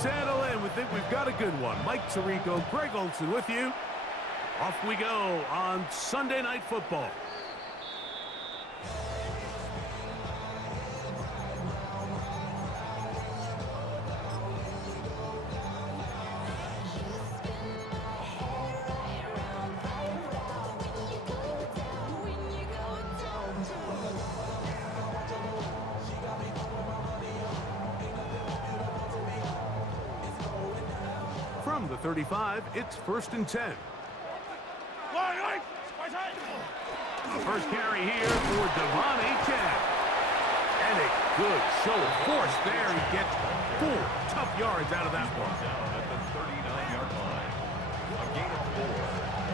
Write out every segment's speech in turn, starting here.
settle in. We think we've got a good one. Mike Tirico, Greg Olson with you. Off we go on Sunday Night Football. From the 35, it's 1st and 10. The first carry here for Devon Achane. And a good show of force there. He gets 4 tough yards out of that one. Down at the 39-yard line. A gain of 4.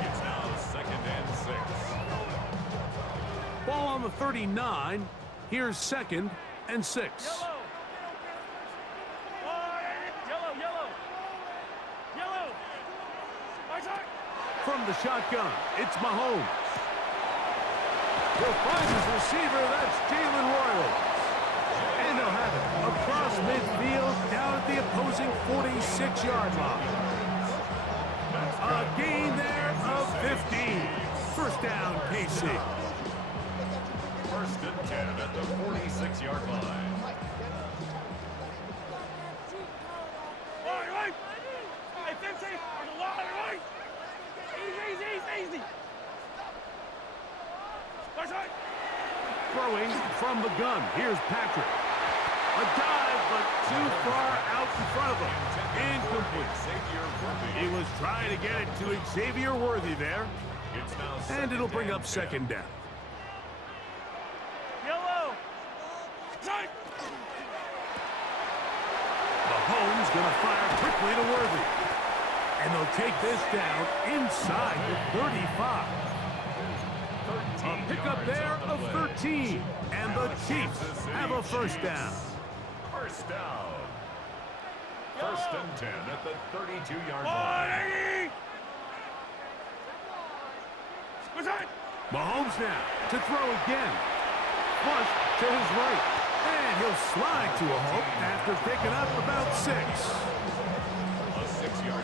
It's now 2nd and 6. Ball on the 39. Here's 2nd and 6. From the shotgun, it's Mahomes. He'll find his receiver. That's Jalen Royals. And they'll have it across midfield down at the opposing 46-yard line. A gain there of 15. First down, KC. 1st and 10 at the 46-yard line. Easy. Throwing from the gun. Here's Patrick. A dive, but too far out in front of him. Incomplete. He was trying to get it to Xavier Worthy there. And it'll bring up 2nd down. Mahomes going to fire quickly to Worthy. And they'll take this down inside the 35. A pickup there of 13. And the Chiefs have a first down. First down. 1st and 10 at the 32-yard line. Mahomes now to throw again. Flush to his right. And he'll slide to a halt after picking up about 6.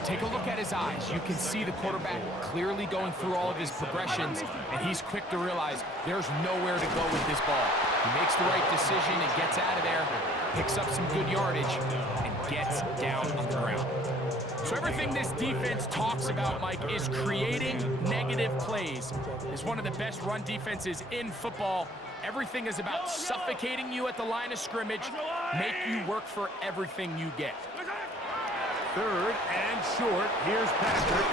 Take a look at his eyes. You can see the quarterback clearly going through all of his progressions, and he's quick to realize there's nowhere to go with this ball. He makes the right decision and gets out of there, picks up some good yardage, and gets down on the ground. So everything this defense talks about, Mike, is creating negative plays. It's one of the best run defenses in football. Everything is about suffocating you at the line of scrimmage, make you work for everything you get. 3rd and short. Here's Patrick.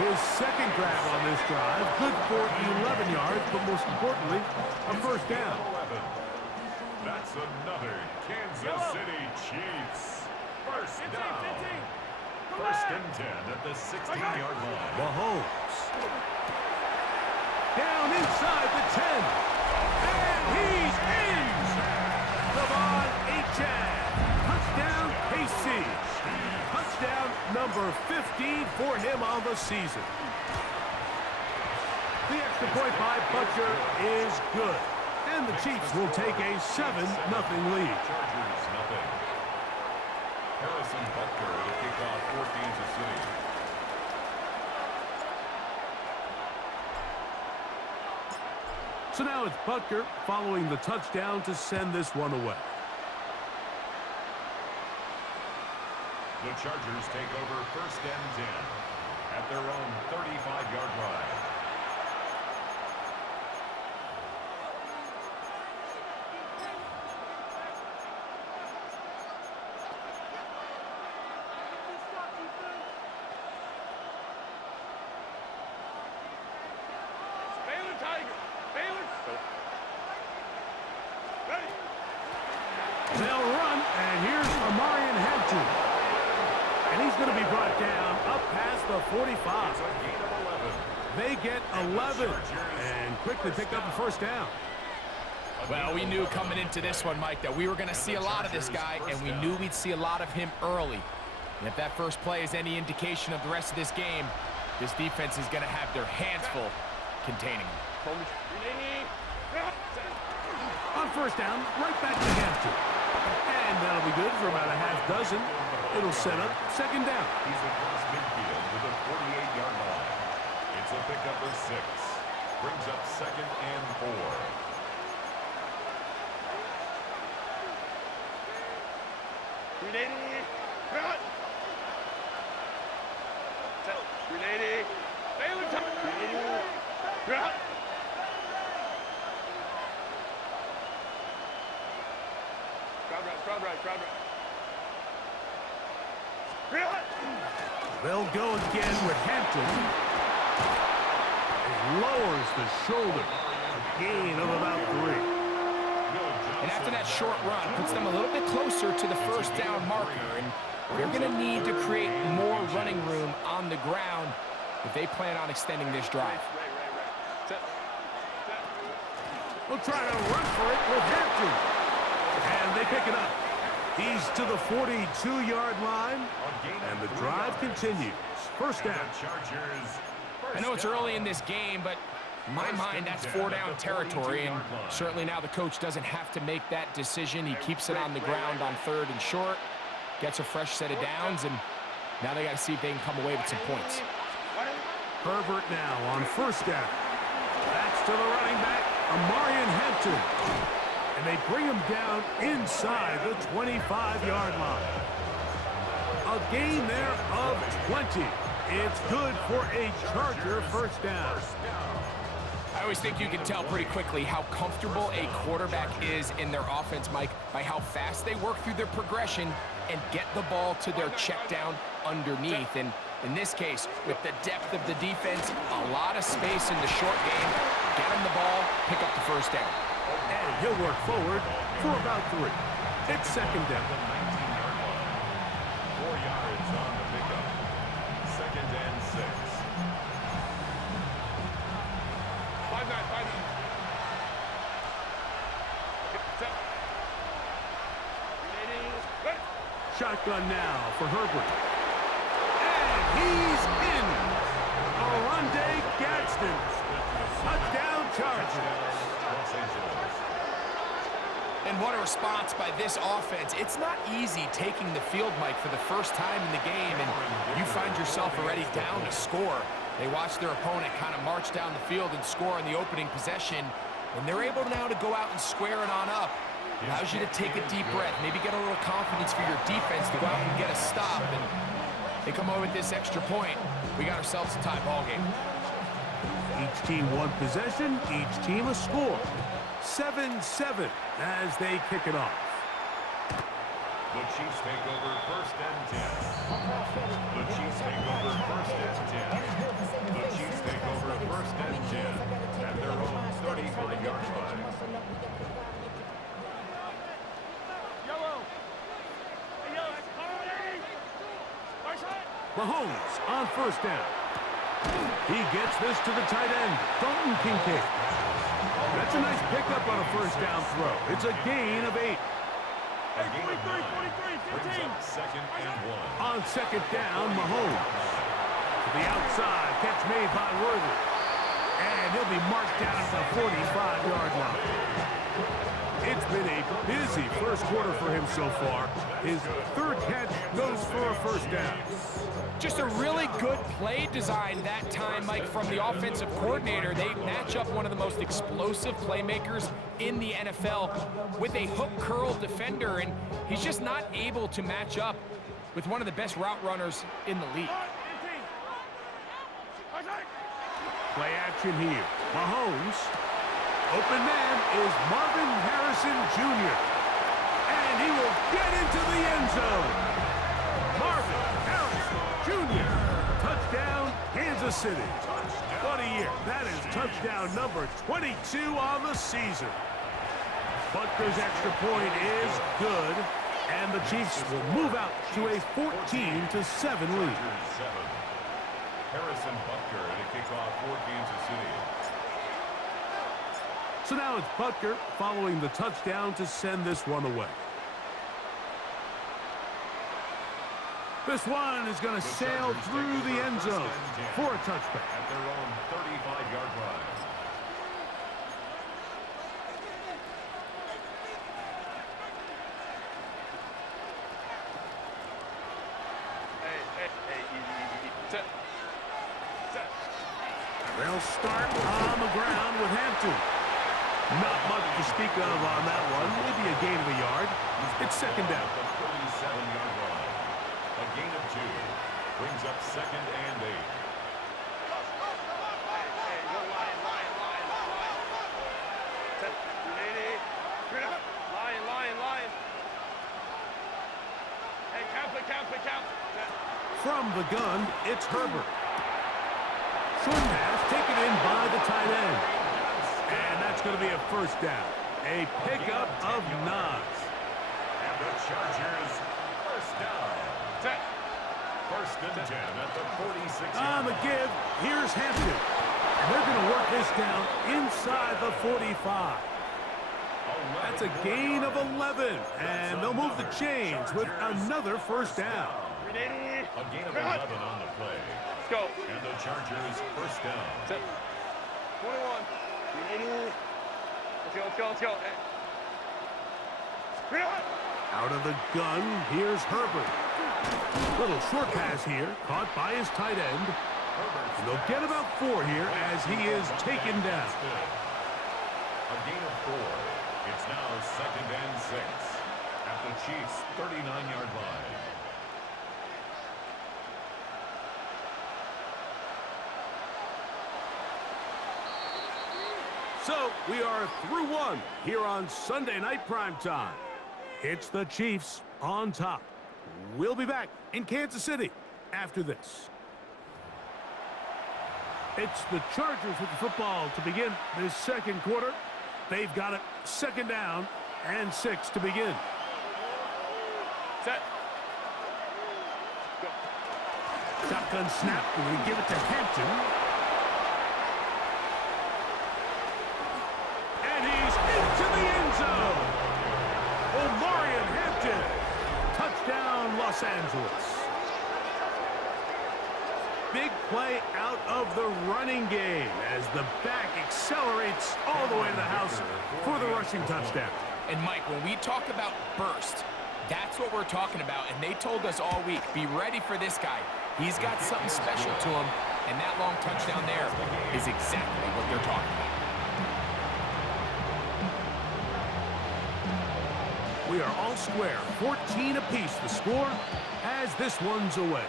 His 2nd grab on this drive. Good for 11 yards, but most importantly, a first down. 11. That's another Kansas City Chiefs. First down. 1st and 10 at the 16-yard line. Mahomes. Down inside the 10. And he's in. Devon Achane. Touchdown, KC. Touchdown number 15 for him on the season. The extra point by Butcher is good. And the Chiefs will take a 7-0 lead. Chargers, nothing. Harrison Butker will kick off for Kansas City. So now it's Butker following the touchdown to send this one away. The Chargers take over 1st and 10 at their own 35-yard line. They'll run, and here's Amarian Hampton. And he's going to be brought down up past the 45. It's a gain of 11. They get 11 and quickly pick up a first down. Well, we knew coming into this one, Mike, that we were going to see a lot of this guy, and we knew we'd see a lot of him early. And if that first play is any indication of the rest of this game, this defense is going to have their hands full containing him. On first down, right back to Hampton. And that'll be good for about a half dozen. It'll set up second down. He's across midfield to the 48-yard line. It's a pickup of 6. Brings up second and 4. They'll go again with Hampton. He lowers the shoulder. A gain of about 3. And after that short run, puts them a little bit closer to the first down marker. And they're going to need to create more running room on the ground if they plan on extending this drive. We'll try to run for it with Hampton. And they pick it up. He's to the 42-yard line. And the drive continues. First down. I know it's early in this game, but in my mind, that's 4-down territory. And certainly now the coach doesn't have to make that decision. He keeps it on the ground on 3rd and short. Gets a fresh set of downs. And now they got to see if they can come away with some points. Herbert now on first down. That's to the running back, Amarian Hampton. And they bring him down inside the 25-yard line. A gain there of 20. It's good for a Charger first down. I always think you can tell pretty quickly how comfortable a quarterback is in their offense, Mike, by how fast they work through their progression and get the ball to their check down underneath. And in this case, with the depth of the defense, a lot of space in the short game, get him the ball, pick up the first down. And he'll work forward for about 3. It's second down. 4 yards on the pickup. Second and 6. 5-9. Shotgun now for Herbert. And he's in. Oronde Gadsden. Touchdown Chargers. And what a response by this offense. It's not easy taking the field, Mike, for the first time in the game, and you find yourself already down to score. They watch their opponent kind of march down the field and score on the opening possession, and they're able now to go out and square it on up. Allows you to take a deep breath, maybe get a little confidence for your defense to go out and get a stop, and they come over with this extra point. We got ourselves a tie ball game. Each team one possession, each team a score. 7-7 as they kick it off. The Chiefs take over first and 10. The Chiefs take over first and 10. The Chiefs take over first and 10 at their own 35-yard line. Mahomes on first down. He gets this to the tight end, Dalton Kincaid. That's a nice pickup on a first down throw. It's a gain of 8. Brings up second and 1. On second down, Mahomes. To the outside, catch made by Worthy. And he'll be marked down at the 45-yard line. It's been a busy first quarter for him so far. His 3rd catch goes for a first down. Just a really good play design that time, Mike, from the offensive coordinator. They match up one of the most explosive playmakers in the NFL with a hook curl defender, and he's just not able to match up with one of the best route runners in the league. Play action here. Mahomes. Open man is Marvin Harrison Jr. And he will get into the end zone. Marvin Harrison Jr. Touchdown, Kansas City. What a year. That is touchdown number 22 on the season. Butker's extra point is good. And the Chiefs will move out to a 14-7 lead. Harrison Butker to kick off for Kansas City. So now it's Butker following the touchdown to send this one away. This one is going to sail through the end zone for a touchback. At their own 35-yard line. Set. Set. They'll start on the ground with Hampton. Not much to speak of on that one. Maybe a gain of a yard. It's second down. The 37-yard line. A gain of 2 brings up second and 8. From the gun, it's Herbert. Short pass taken in by the tight end. And that's going to be a first down. A pickup of 9. And the Chargers first down. Set. First and 10 at the 46. On the give, here's Hampton. And they're going to work this down inside the 45. That's a gain of 11. And they'll move the chains with another first down. A gain of 11 on the play. Let's go. And the Chargers first down. Set. 21. Let's go. Out of the gun, here's Herbert. Little short pass here, caught by his tight end. They'll get about 4 here as he is taken down. A gain of 4. It's now second and 6 at the Chiefs' 39-yard line. So we are through 1 here on Sunday Night Primetime. It's the Chiefs on top. We'll be back in Kansas City after this. It's the Chargers with the football to begin this second quarter. They've got it second down and 6 to begin. Set. Go. Shotgun snap. We're going to give it to Hampton. To the end zone. Omarion Hampton. Touchdown, Los Angeles. Big play out of the running game as the back accelerates all the way to the house for the rushing touchdown. And Mike, when we talk about burst, that's what we're talking about. And they told us all week, be ready for this guy. He's got something special to him. And that long touchdown there is exactly what they're talking about. We are all square, 14 apiece the score as this one's away.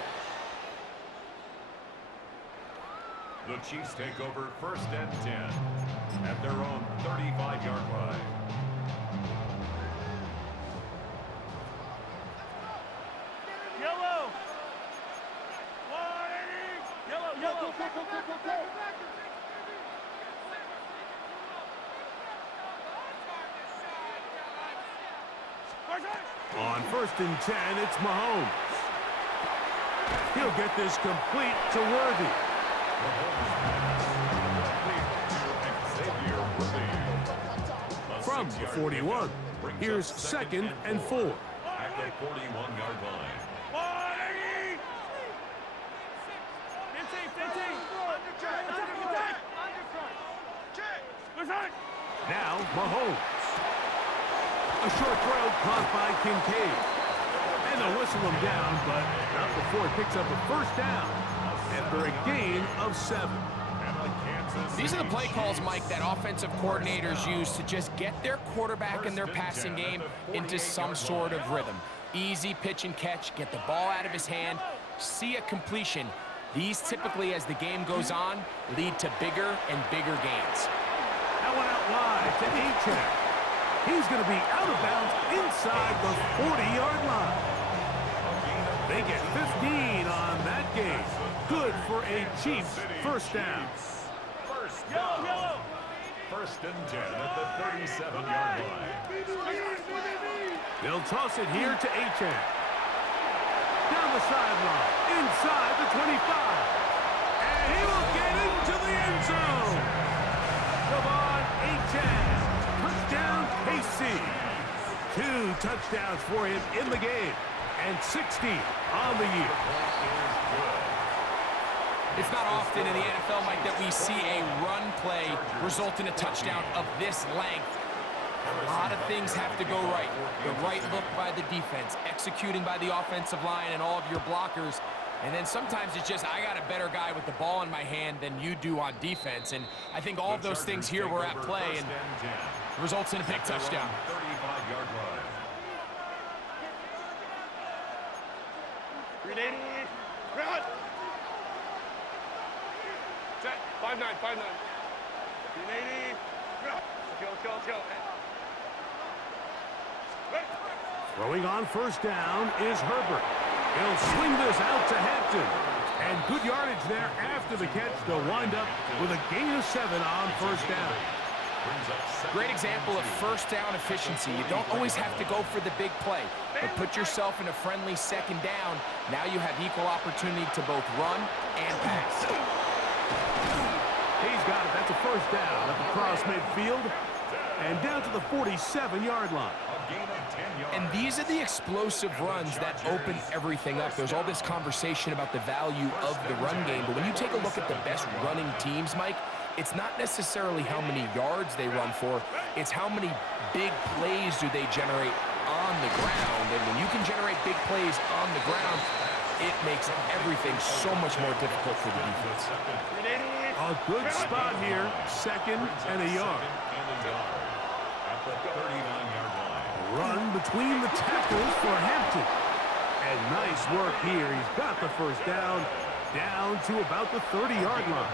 The Chiefs take over first and 10 at their own 35-yard line. Yellow. 180. Yellow. On first and 10, it's Mahomes. He'll get this complete to Worthy. From the 41, here's second and 4. At the 41-yard line. 180. Now Mahomes. A short throw caught by Kincaid. And they'll whistle him down, but not before it picks up a first down after a gain of 7. These are the play calls, Mike, that offensive coordinators use to just get their quarterback and their passing game into some sort of rhythm. Easy pitch and catch, get the ball out of his hand, see a completion. These typically, as the game goes on, lead to bigger and bigger gains. That one out wide to Cheifs. He's going to be out of bounds inside the 40-yard line. They get 15 on that game. Good for a Chiefs first down. Yellow. First and 10 at the 37-yard line. They'll toss it here to Cheifs. Down the sideline, inside the 25. And he will get into the end zone. Javon Cheifs. Touchdown, KC. 2 touchdowns for him in the game. And 60 on the year. It's not often in the NFL, Mike, that we see a run play result in a touchdown of this length. A lot of things have to go right. The right look by the defense, executing by the offensive line and all of your blockers. And then sometimes it's just, I got a better guy with the ball in my hand than you do on defense. And I think all of those things here were at play and results in a big touchdown. 35-yard line. 380. Run. Set. 5-9. 5-9. 380. Run. Let's go. Throwing on first down is Herbert. He'll swing this out to Hampton. And good yardage there after the catch. They'll wind up with a gain of 7 on first down. Great example of first down efficiency. You don't always have to go for the big play, but put yourself in a friendly second down. Now you have equal opportunity to both run and pass. He's got it. That's a first down at the cross midfield and down to the 47-yard line. And these are the explosive runs that open everything up. There's all this conversation about the value of the run game, but when you take a look at the best running teams, Mike, it's not necessarily how many yards they run for, it's how many big plays do they generate on the ground. And when you can generate big plays on the ground, it makes everything so much more difficult for the defense. A good spot here, second and a yard. At the 39-yard line. Run between the tackles for Hampton. And nice work here. He's got the first down to about the 30-yard line.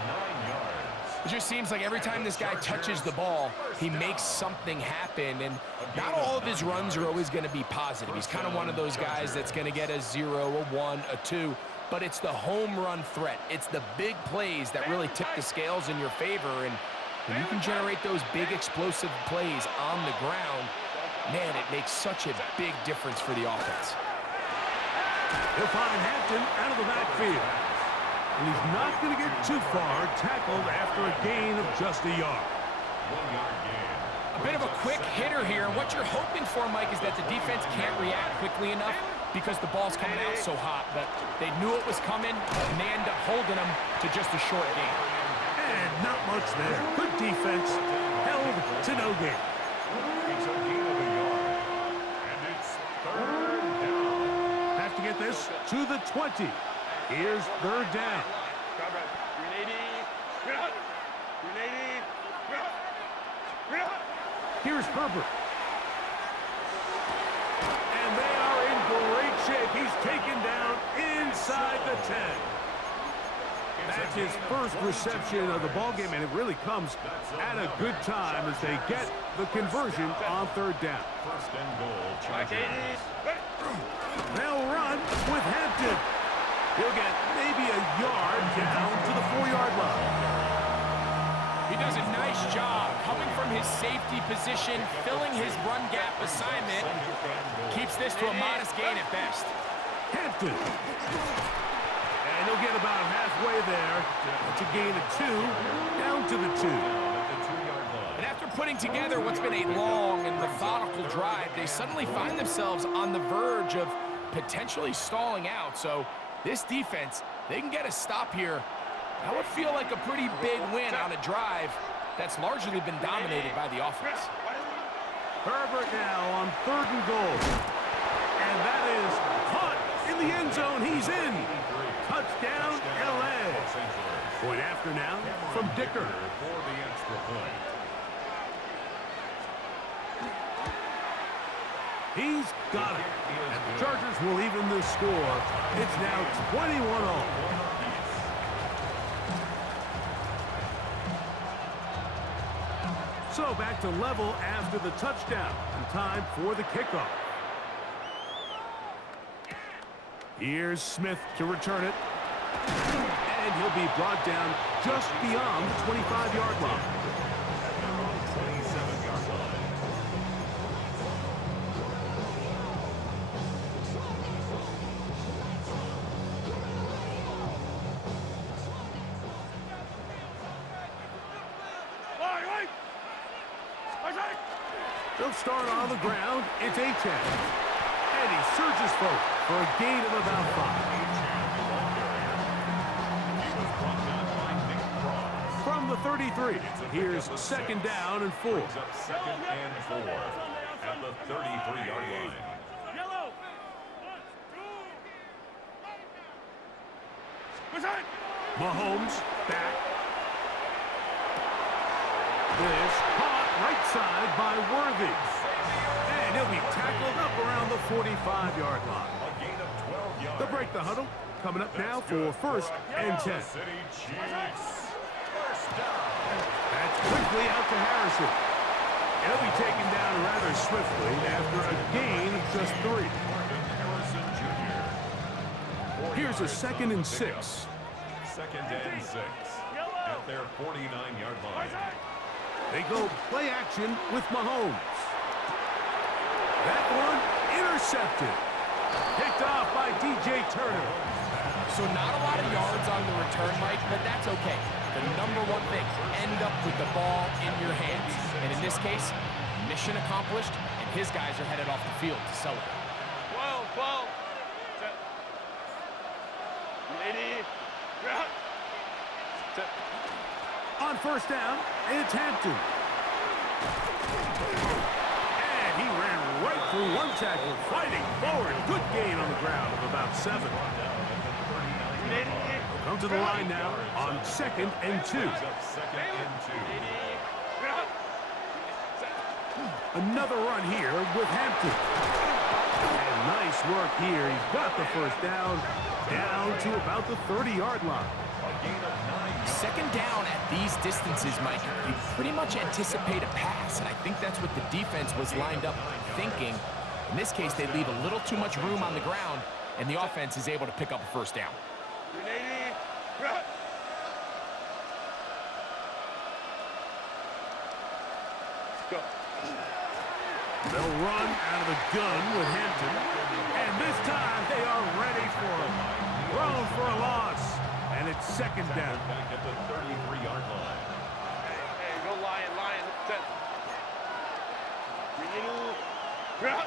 It just seems like every time this guy touches the ball, he makes something happen, and not all of his runs are always going to be positive. He's kind of one of those guys that's going to get a 0, a 1, a 2, but it's the home run threat. It's the big plays that really tip the scales in your favor, and when you can generate those big explosive plays on the ground, man, it makes such a big difference for the offense. He'll find Hampton out of the backfield. And he's not going to get too far, tackled after a gain of just a yard. 1-yard gain. A bit of a quick hitter here, and what you're hoping for, Mike, is that the defense can't react quickly enough because the ball's coming out so hot, but they knew it was coming, and they end up holding them to just a short gain. And not much there. Good defense, held to no gain. It's a gain of a yard. And it's third down. Have to get this to the 20. Here's third down. 380. Run. 380. Run. Here's Herbert. And they are in great shape. He's taken down inside the 10. That's his first reception of the ballgame, and it really comes at a good time as they get the conversion on third down. First and goal. Chargers. They'll run with Hampton. He'll get maybe a yard down to the 4-yard line. He does a nice job coming from his safety position, filling his run gap assignment. Keeps this to a modest gain at best. Hampton. And he'll get about halfway there. It's a gain of 2, down to the 2. And after putting together what's been a long and methodical drive, they suddenly find themselves on the verge of potentially stalling out. So this defense, they can get a stop here. That would feel like a pretty big win on a drive that's largely been dominated by the offense. Herbert now on third and goal. And that is caught in the end zone. He's in. Touchdown, L.A. Point after now from Dicker. For the extra point. He's got it. And the Chargers will even the score. It's now 21-all. So back to level after the touchdown. And time for the kickoff. Here's Smith to return it. And he'll be brought down just beyond the 25-yard line. 27-yard line. They'll start on the ground. It's Cheifs. And he surges forward for a gain of about 5. From the 33, here's second down and 4. Brings up second and 4 at the 33-yard line. Yellow. Mahomes back. This caught right side by Worthy. And he'll be tackled up around the 45-yard line. A gain of 12 yards. They'll break the huddle. Coming up now for first and 10. City Cheifs. First down. That's quickly out to Harrison. He'll be taken down rather swiftly after a gain of just 3. Harrison Jr. Here's a 2nd and 6. Second and 6 at their 49-yard line. They go play action with Mahomes. That one intercepted. Picked off by DJ Turner. So not a lot of yards on the return, Mike, but that's okay. The number one thing, end up with the ball in your hands. And in this case, mission accomplished, and his guys are headed off the field to celebrate. 12. Set. 80. Drop. Set. On first down, it's Hampton. And he ran right through one tackle, fighting forward. Good gain on the ground of about 7. Come to the line now on 2nd and 2. Another run here with Hampton. And nice work here. He's got the first down to about the 30-yard line. Second down at these distances, Mike, you pretty much anticipate a pass, and I think that's what the defense was lined up thinking. In this case, they leave a little too much room on the ground, and the offense is able to pick up a first down. 80. Drop. Go. They'll run out of the gun with Hampton. And this time they are ready for him. Thrown for a loss. And it's 2nd down. Back at the 33-yard line. Hey, go Lion. Set. Drop.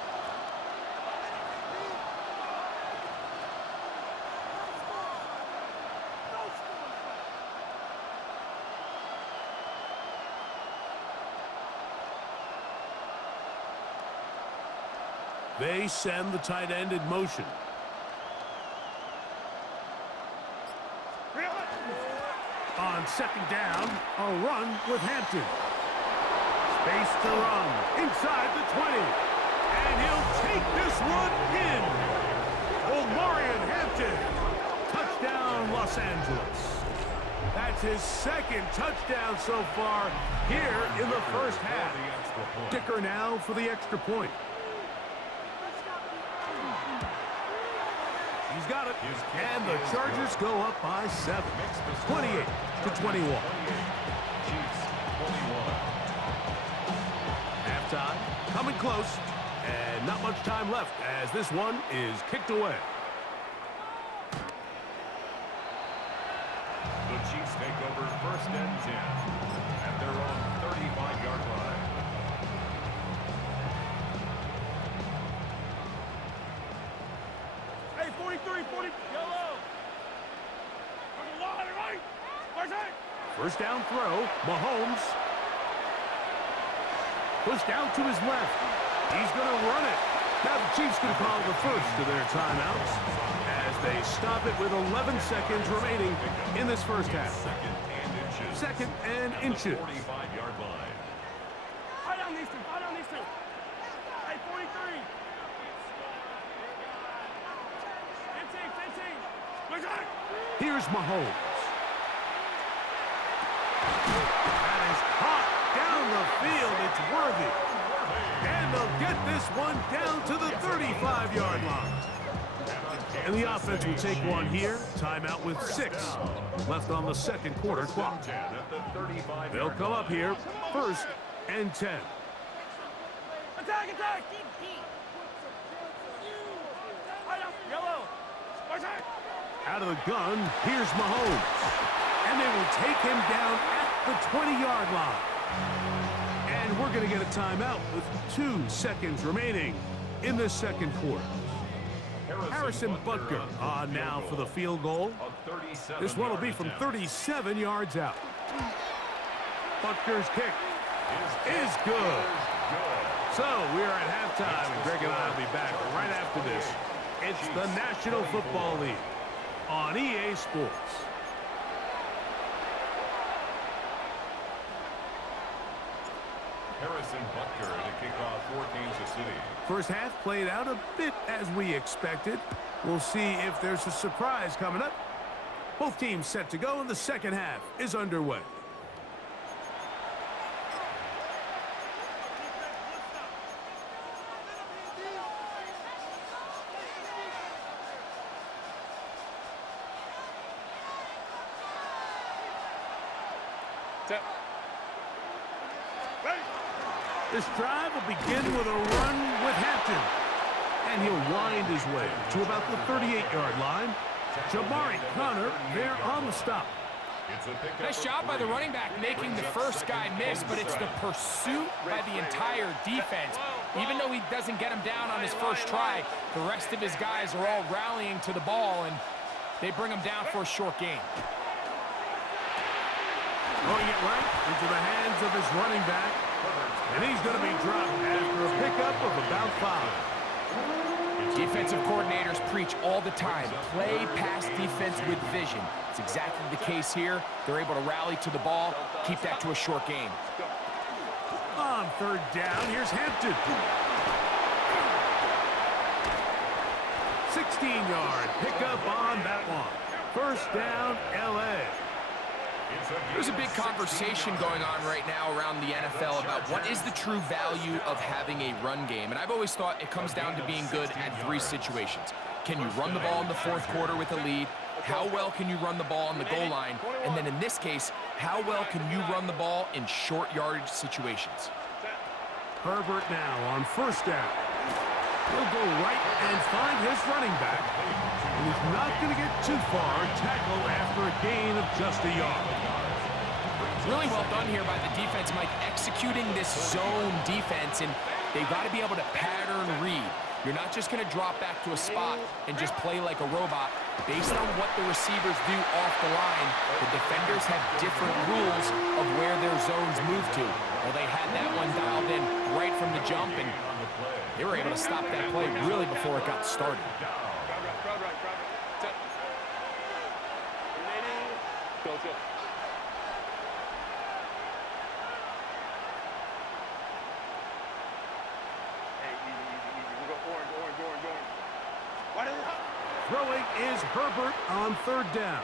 They send the tight end in motion. On 2nd down, a run with Hampton. Space to run inside the 20. And he'll take this one in. Omarion Hampton. Touchdown, Los Angeles. That's his 2nd touchdown so far here in the first half. Dicker now for the extra point. He's got it. And the Chargers go up by 7. 28-21. Chiefs 21. Halftime coming close. And not much time left as this one is kicked away. The Chiefs take over first and 10 at their own 35-yard line. Hey, 43, 40, yellow. Right. First down throw, Mahomes. Pushed out to his left. He's going to run it. Now the Chiefs going to call the first of their timeouts as they stop it with 11 seconds remaining in this first half. 2nd and inches. 45-yard line. Fight on these two. Hey, 43. 15. Here's Mahomes. That is caught down the field. It's Worthy. And they'll get this one down to the 35-yard line. And the offense will take one here. Timeout with 6 left on the 2nd quarter clock. They'll come up here. First and 10. Attack! Yellow. Out of the gun, here's Mahomes. And they will take him down at the 20-yard line. And we're going to get a timeout with 2 seconds remaining in the 2nd quarter. Harrison Butker on now for the field goal. This one will be from 37 yards out. Butker's kick is good. So we are at halftime, and Greg and I will be back right after this. It's the National Football League. on EA Sports. Harrison Butker to kick off for Kansas City. First half played out a bit as we expected. We'll see if there's a surprise coming up. Both teams set to go, and the second half is underway. This drive will begin with a run with Hampton. And he'll wind his way to about the 38-yard line. Jamari Connor there on the stop. Nice job by the running back making the first guy miss, but it's the pursuit by the entire defense. Even though he doesn't get him down on his first try, the rest of his guys are all rallying to the ball, and they bring him down for a short gain. Throwing it right into the hands of his running back. And he's going to be dropped after a pickup of about 5. Defensive coordinators preach all the time, play pass defense with vision. It's exactly the case here. They're able to rally to the ball, keep that to a short gain. On third down, here's Hampton. 16-yard pickup on that one. First down, L.A. There's a big conversation going on right now around the NFL about what is the true value of having a run game. And I've always thought it comes down to being good at 3 situations. Can you run the ball in the fourth quarter with a lead? How well can you run the ball on the goal line? And then in this case, how well can you run the ball in short yardage situations? Herbert now on first down. He'll go right and find his running back. And he's not going to get too far. Tackle after a gain of just a yard. Really well done here by the defense, Mike, executing this zone defense, and they've got to be able to pattern read. You're not just going to drop back to a spot and just play like a robot. Based on what the receivers do off the line, the defenders have different rules of where their zones move to. Well, they had that one dialed in right from the jump, and they were able to stop that play really before it got started. Throwing is Herbert on third down.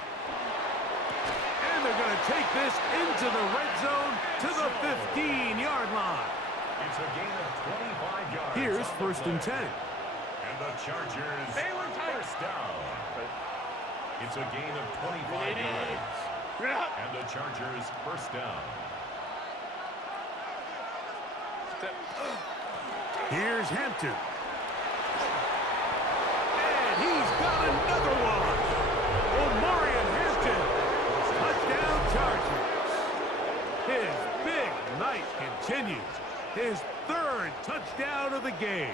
And they're going to take this into the red zone to the 15-yard line. It's a gain of 25 yards. Here's first and 10. And the Chargers first down. It's a gain of 25 yards. And the Chargers first down. Here's Hampton. And he's got another one. Omarion Hampton. Touchdown Chargers. His big night continues. His third touchdown of the game.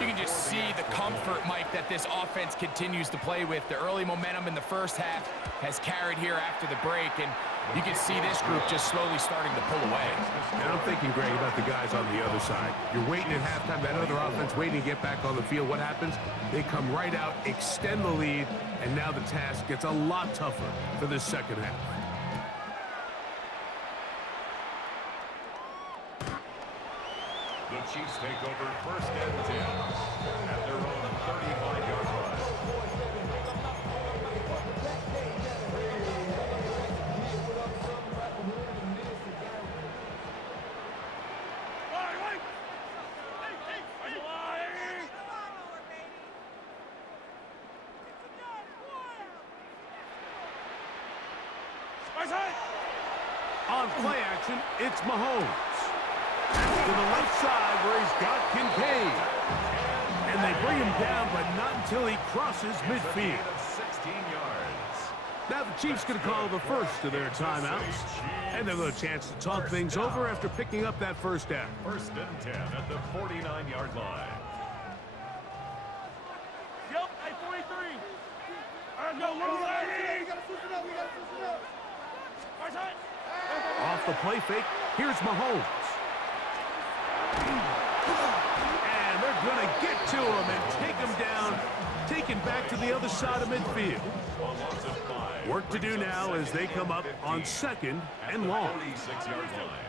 You can just see the comfort, Mike, that this offense continues to play with. The early momentum in the first half has carried here after the break, and you can see this group just slowly starting to pull away. And I'm thinking, Greg, about the guys on the other side. You're waiting at halftime, that other offense waiting to get back on the field. What happens? They come right out, extend the lead, and now the task gets a lot tougher for this second half. The Chiefs take over first and 10 at their own 35-yard line. On play action, it's Mahomes. To the left side where he's got Kincaid. And they bring him down, but not until he crosses midfield. 16 yards. Now the Chiefs going to call the first of their timeouts. And they'll have a chance to talk things over after picking up that first down. First and 10 at the 49-yard line. Yep, hey, 43. All right, go, little lady. We got to switch it up. We got to switch it up. Off the play fake, here's Mahomes. And they're going to get to him and take him down, take taken back to the other side of midfield. Work to do now as they come up on 2nd and long. 46-yard line.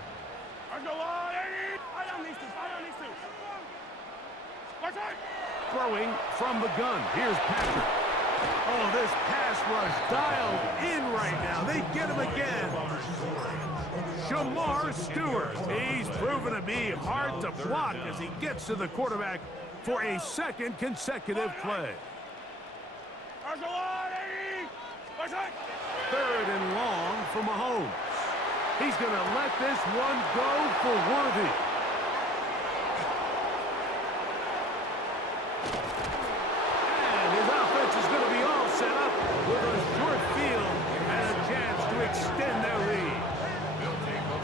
Throwing from the gun. Here's Patrick. Oh, this pass rush dialed in right now. They get him again. Shamar Stewart. He's proven to be hard to block as he gets to the quarterback for a 2nd consecutive play. 3rd and long for Mahomes. He's going to let this one go for Worthy. And his offense is going to be all set up with a short field and a chance to extend their lead.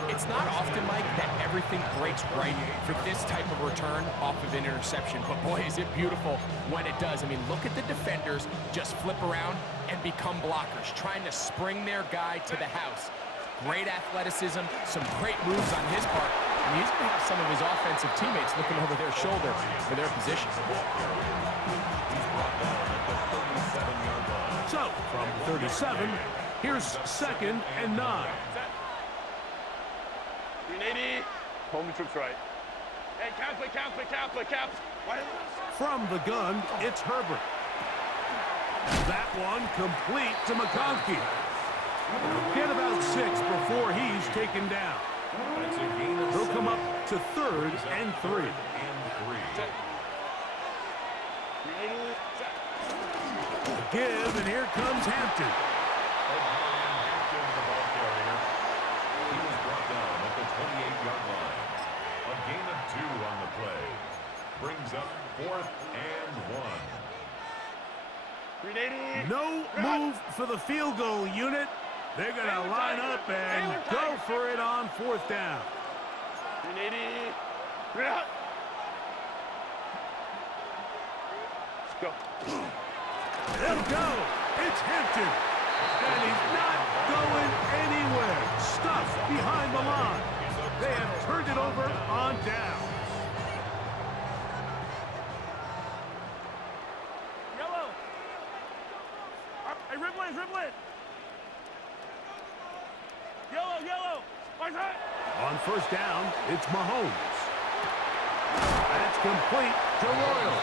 It's not often, Mike, that everything breaks right for this type of return off of an interception. But boy, is it beautiful when it does. I mean, look at the defenders just flip around and become blockers, trying to spring their guy to the house. Great athleticism, some great moves on his part. And he's going to have some of his offensive teammates looking over their shoulder for their position. So, from 37, here's 2nd and 9. 380. Home troops right. Hey, cap. From the gun, it's Herbert. That one complete to McConkey. Get about 6 before he's taken down. He'll come up to 3rd and 3. Give, and here comes Hampton. He was brought down at the 28-yard line. A gain of 2 on the play. Brings up 4th and 1. 380. No move for the field goal unit. They're going to line up and go for it on 4th down. 380. Let's go. They'll go. It's Hampton. And he's not going anywhere. Stuffed behind the line. They have turned it over on down. Yellow. Hey, riblet. Yellow. On 1st down, it's Mahomes. That's complete to Royal.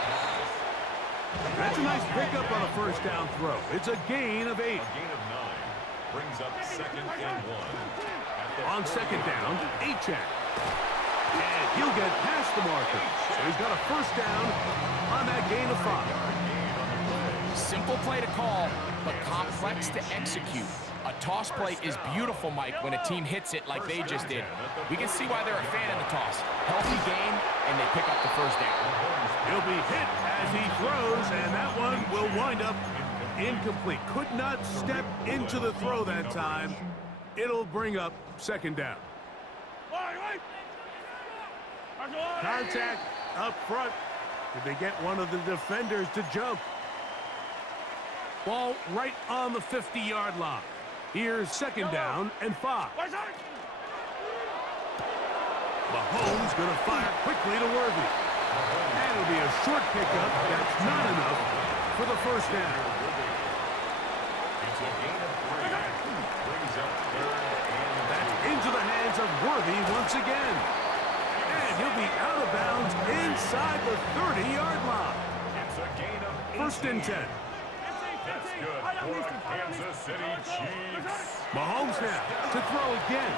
That's a nice pickup on a 1st down throw. It's a gain of 8. A gain of 9. Brings up 2nd and 1. On 2nd down, Achek. And he'll get past the marker. So he's got a 1st down on that gain of 5. Simple play to call, but complex to execute. A toss play is beautiful, Mike, when a team hits it like they just did. We can see why they're a fan of the toss. Healthy game, and they pick up the 1st down. He'll be hit as he throws, and that one will wind up incomplete. Could not step into the throw that time. It'll bring up 2nd down. Contact up front. Did they get one of the defenders to jump? Ball right on the 50-yard line. Here's 2nd down and 5. Mahomes going to fire quickly to Worthy. And it'll be a short pickup. That's not enough for the 1st down. It's a gain of 3. Brings up 3rd and 2. That's into the hands of Worthy once again. And he'll be out of bounds inside the 30-yard line. It's a gain of 1st and 10. That's good for the Kansas City Chiefs. Mahomes now to throw again.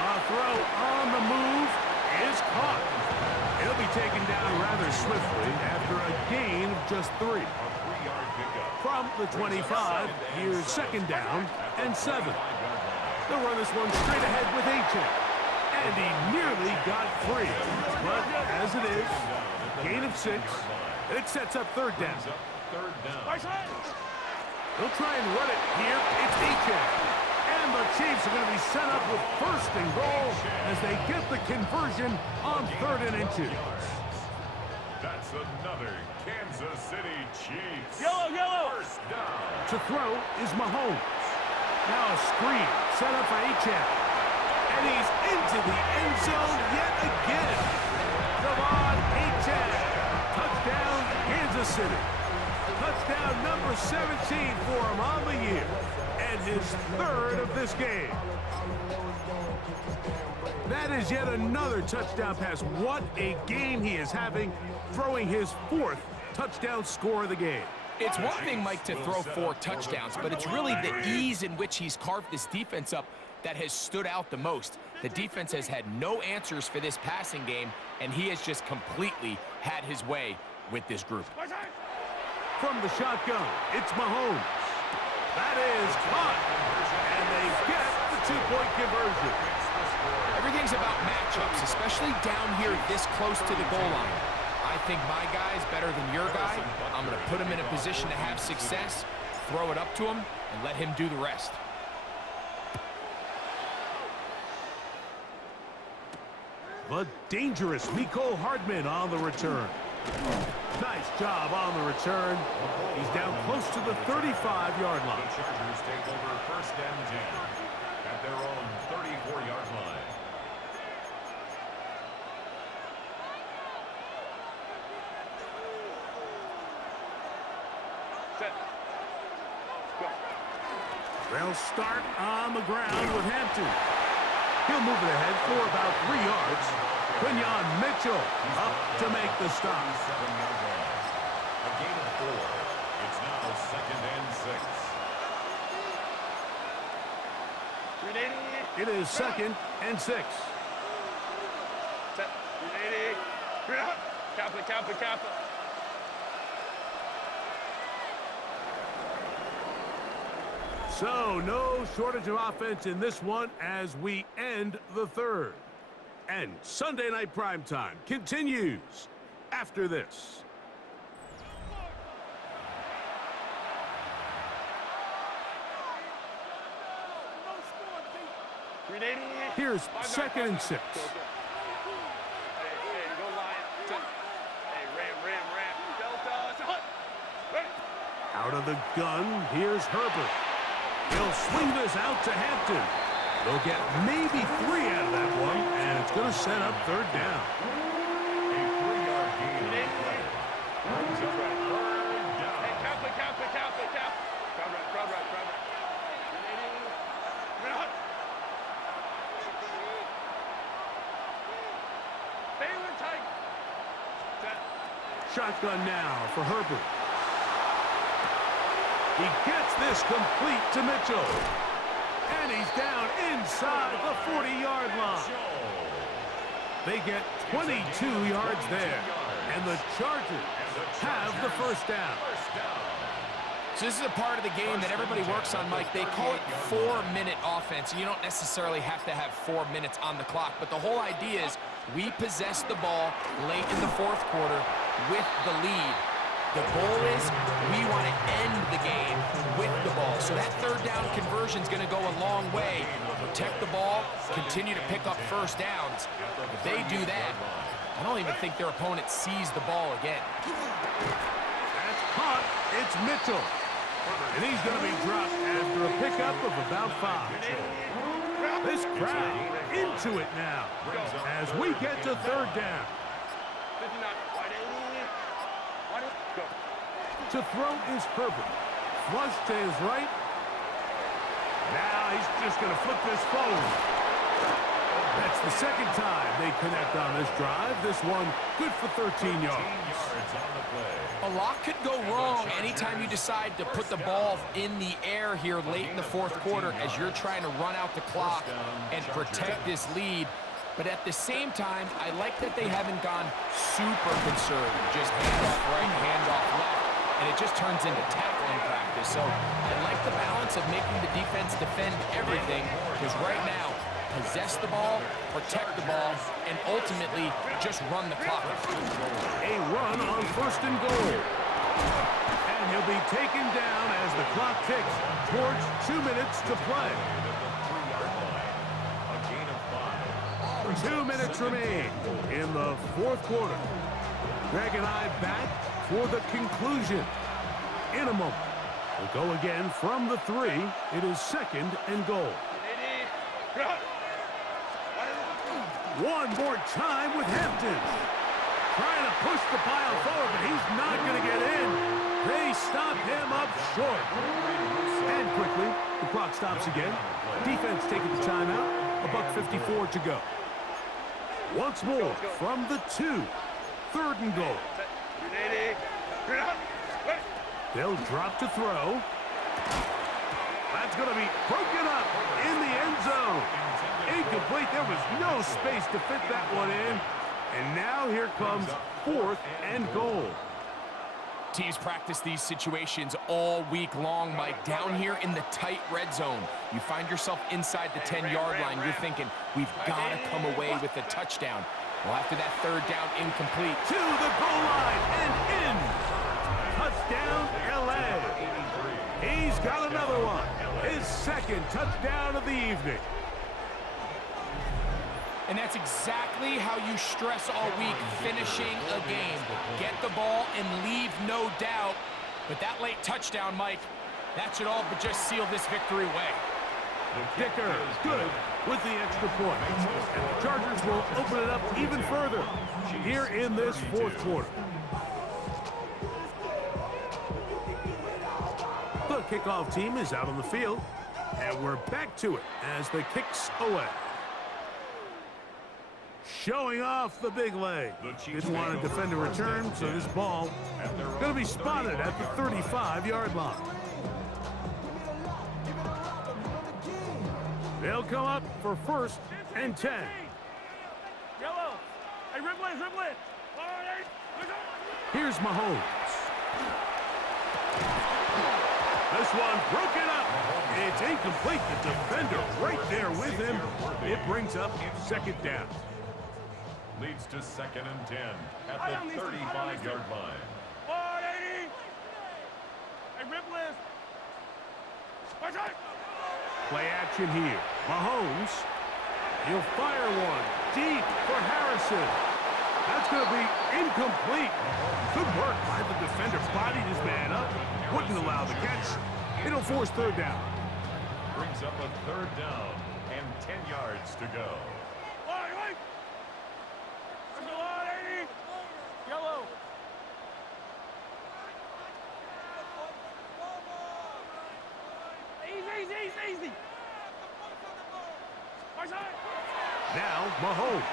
A throw on the move is caught. He'll be taken down rather swiftly after a gain of just 3. A 3-yard pickup. From the 25, here's 2nd down and 7. They'll run this one straight ahead with Achek. And he nearly got free. But as it is, gain of 6. It sets up 3rd down. Third down. They'll try and run it here. It's Achek. And the Chiefs are going to be set up with 1st and goal as they get the conversion on 3rd and 2. That's another Kansas City Chiefs. Yellow. First down. To throw is Mahomes. Now a screen set up for Achek. And he's into the end zone yet again. Devon Achek. Touchdown, Kansas City. Touchdown number 17 for him on the year, and his third of this game. That is yet another touchdown pass. What a game he is having, throwing his fourth touchdown score of the game. It's one thing, Mike, to throw 4 touchdowns, but it's really the ease in which he's carved this defense up that has stood out the most. The defense has had no answers for this passing game, and he has just completely had his way with this group. From the shotgun, it's Mahomes. That is caught, and they get the 2-point conversion. Everything's about matchups, especially down here this close to the goal line. I think my guy is better than your guy. I'm going to put him in a position to have success, throw it up to him, and let him do the rest. The dangerous Mecole Hardman on the return. Nice job on the return. He's down close to the 35-yard line. The Chargers take over first and 10 at their own 34-yard line. Set. Go. They'll start on the ground with Hampton. He'll move it ahead for about 3 yards. Quinyon Mitchell up to make the stop. 7-yard line. A gain of 4. It's now second and 6. Ready? It is second and 6. Set. Ready? Cap it, cap it, cap it. So no shortage of offense in this one as we end the third. And Sunday Night Primetime continues after this. Ready? Here's second and 6. Hey, go Lion. Hey, ram. Delta. Ready? Out of the gun, here's Herbert. He'll swing this out to Hampton. They'll get maybe 3 out of that one, and it's going to set up third down. A 3-yard gain on the play. Brings up third down. Hey, cap it. Crowd right. Ready? Baylor tight. Set. Shotgun now for Herbert. He gets this complete to Mitchell. And he's down inside the 40-yard line. They get 22 yards there. And the Chargers have the first down. So this is a part of the game that everybody works on, Mike. They call it 4-minute offense. You don't necessarily have to have 4 minutes on the clock, but the whole idea is we possess the ball late in the fourth quarter with the lead. The goal is we want to end the game with the ball. So that third down conversion is going to go a long way. Protect the ball, continue to pick up first downs. If they do that, I don't even think their opponent sees the ball again. That's caught. It's Mitchell. And he's going to be dropped after a pickup of about 5. This crowd into it now as we get to third down. 59. Go. To throw is Herbert. Flush to his right. Now he's just going to flip this forward. That's the second time they connect on this drive. This one good for 13 yards. A lot could go wrong anytime you decide to put the ball in the air here late in the fourth quarter as you're trying to run out the clock and protect this lead. But at the same time, I like that they haven't gone super conservative. Just hand off right, hand off left, and it just turns into tackling practice. So I like the balance of making the defense defend everything, because right now, possess the ball, protect the ball, and ultimately just run the clock. A run on first and goal. And he'll be taken down as the clock ticks towards 2 minutes to play. 2 minutes remain in the fourth quarter. Greg and I back for the conclusion in a moment. We'll go again from the 3. It is second and goal. One more time with Hampton. Trying to push the pile forward, but he's not going to get in. They stop short. And quickly, the clock stops again. Defense taking the timeout. $1:54 to go. Once more from the 2. 3rd and goal. They'll drop to throw. That's going to be broken up in the end zone. Incomplete. There was no space to fit that one in. And now here comes 4th and goal. Teams practice these situations all week long, Mike. Down here in the tight red zone, you find yourself inside the 10-yard line. You're thinking, we've got to come away with a touchdown. Well, after that 3rd down, incomplete. To the goal line and in. Touchdown, L.A. He's got another one. His 2nd touchdown of the evening. And that's exactly how you stress all week, finishing a game. Get the ball and leave no doubt. But that late touchdown, Mike, that should all but just seal this victory away. Dicker good with the extra point. And the Chargers will open it up even further here in this 4th quarter. The kickoff team is out on the field. And we're back to it as the kick's away. Showing off the big leg. Didn't want to defend a return, so this ball going to be spotted at the 35-yard line. They'll come up for 1st and 10. Yellow. Hey, rip it. Here's Mahomes. This one broken up. It's incomplete. The defender right there with him. It brings up 2nd down. Leads to 2nd and 10 at the 35-yard line. 180. Hey, Ripley. Play action here. Mahomes. He'll fire one deep for Harrison. That's going to be incomplete. Good work by the defender. Bodied his man up. Wouldn't allow the catch. It'll force 3rd down. Brings up a 3rd down and 10 yards to go. Yellow. Easy. Now Mahomes.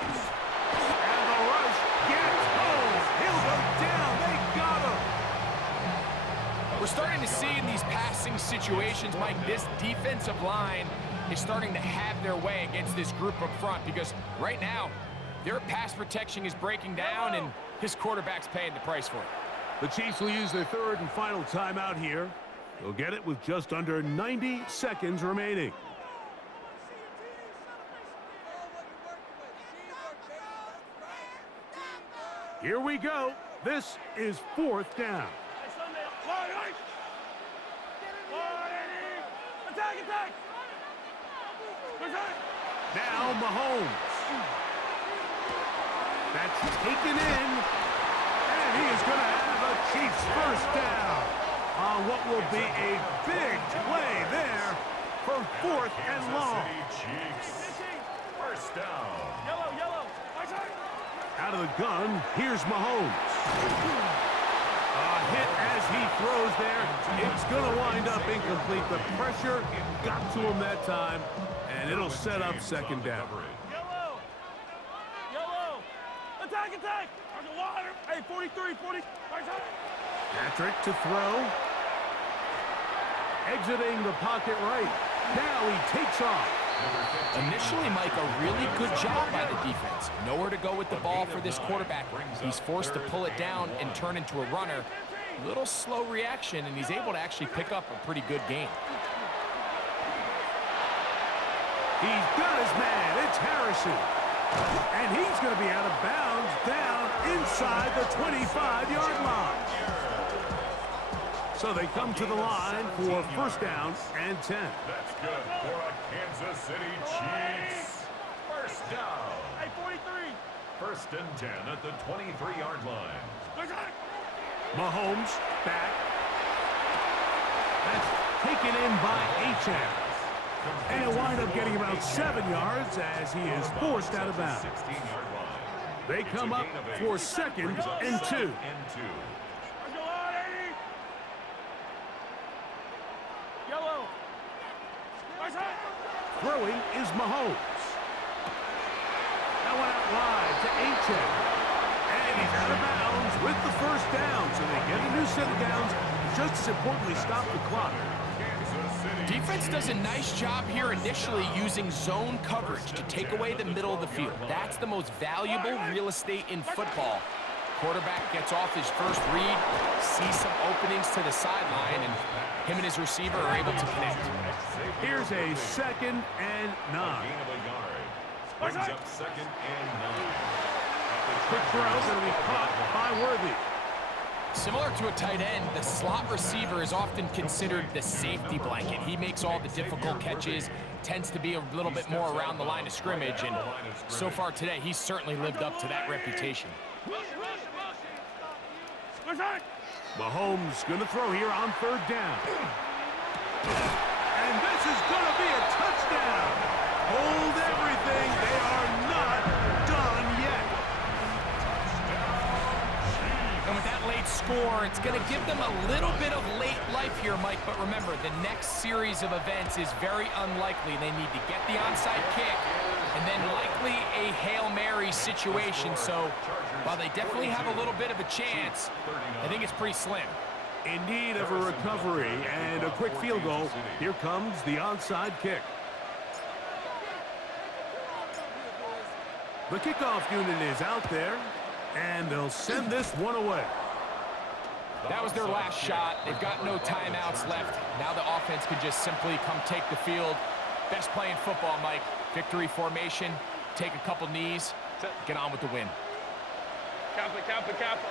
And the rush gets home. He'll go down. They got him. We're starting to see in these passing situations, Mike, this defensive line is starting to have their way against this group up front because right now, their pass protection is breaking down, and his quarterback's paying the price for it. The Chiefs will use their 3rd and final timeout here. They'll get it with just under 90 seconds remaining. Here we go. This is 4th down. Attack! Now Mahomes. That's taken in. And he is going to have a Chiefs 1st down on what will be a big play there for 4th and long. Chiefs. 1st down. Yellow. Out of the gun, here's Mahomes. A hit as he throws there. It's going to wind up incomplete. The pressure got to him that time, and it'll set up 2nd down. Yellow. Attack. Hey, 43, 40. Patrick to throw. Exiting the pocket right. Now he takes off. Initially, Mike, a really good job by the defense. Nowhere to go with the ball for this quarterback. He's forced to pull it down and turn into a runner. Little slow reaction, and he's able to actually pick up a pretty good game. He's got his man. It's Harrison. And he's going to be out of bounds down inside the 25-yard line. So they come to the line for 1st down and 10. That's good for a Kansas City Chiefs. 1st down. Hey, 43. 1st and 10 at the 23-yard line. Mahomes back. That's taken in by Achane. And he'll wind up getting about 7 yards as he is forced out of bounds. They come up for 2nd and 2. Throwing is Mahomes. That one out wide to Cheifs. And he's out of bounds with the first down. So they get a new set of downs. Just as importantly, stop the clock. Defense does a nice job here initially using zone coverage to take away the middle of the field. That's the most valuable real estate in football. Quarterback gets off his first read, sees some openings to the sideline, and him and his receiver are able to connect. Here's a 2nd and 9. Brings up 2nd and 9. Quick throw going to be caught by Worthy. Similar to a tight end, the slot receiver is often considered the safety blanket. He makes all the difficult catches, tends to be a little bit more around the line of scrimmage, and so far today, he's certainly lived up to that reputation. Mahomes going to throw here on 3rd down. And this is going to be a touchdown. Hold everything. They are not done yet. And with that late score, it's going to give them a little bit of late life here, Mike. But remember, the next series of events is very unlikely. They need to get the onside kick and then likely a Hail Mary situation. So while they definitely have a little bit of a chance, I think it's pretty slim. In need of a recovery and a quick field goal. Here comes the onside kick. The kickoff unit is out there, and they'll send this one away. That was their last shot. They've got no timeouts left. Now the offense can just simply come take the field. Best play in football, Mike. Victory formation, take a couple knees, get on with the win. Kappa.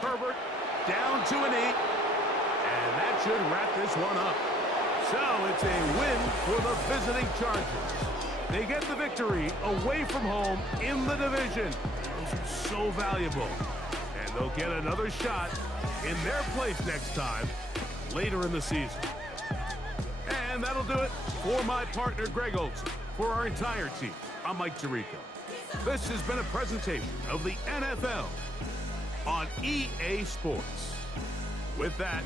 Herbert down to an 8, and that should wrap this one up. So it's a win for the visiting Chargers. They get the victory away from home in the division. Those are so valuable. And they'll get another shot in their place next time later in the season. And that'll do it for my partner, Greg Olson. For our entire team, I'm Mike Tirico. This has been a presentation of the NFL on EA Sports. With that,